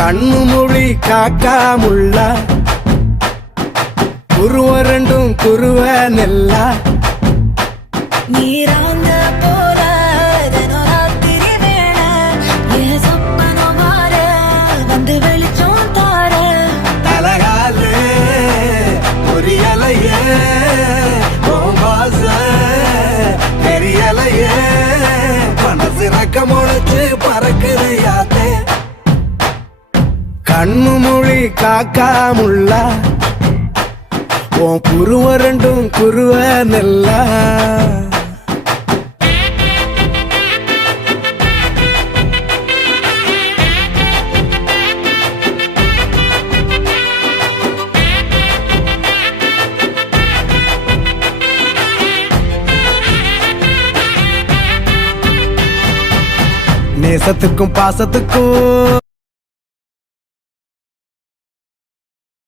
கண்ணு மொழி காக்காமுள்ள குருவ ரெண்டும் குருவ நெல்லா நீராங்க போல தினராத்திரி வேளை என் சொப்பனம் மாற வந்து வெளிச்சம் தார தலகாலே பொரியலையே ஓம்பாச பெரியலையே மனசு ரக்க முளைச்சு பறக்குது யாத்தே கண்ணு மொழி காக்காமுள்ள உன் குருவ ரெண்டும் குருவ நெல்லா நேசத்துக்கும் பாசத்துக்கும்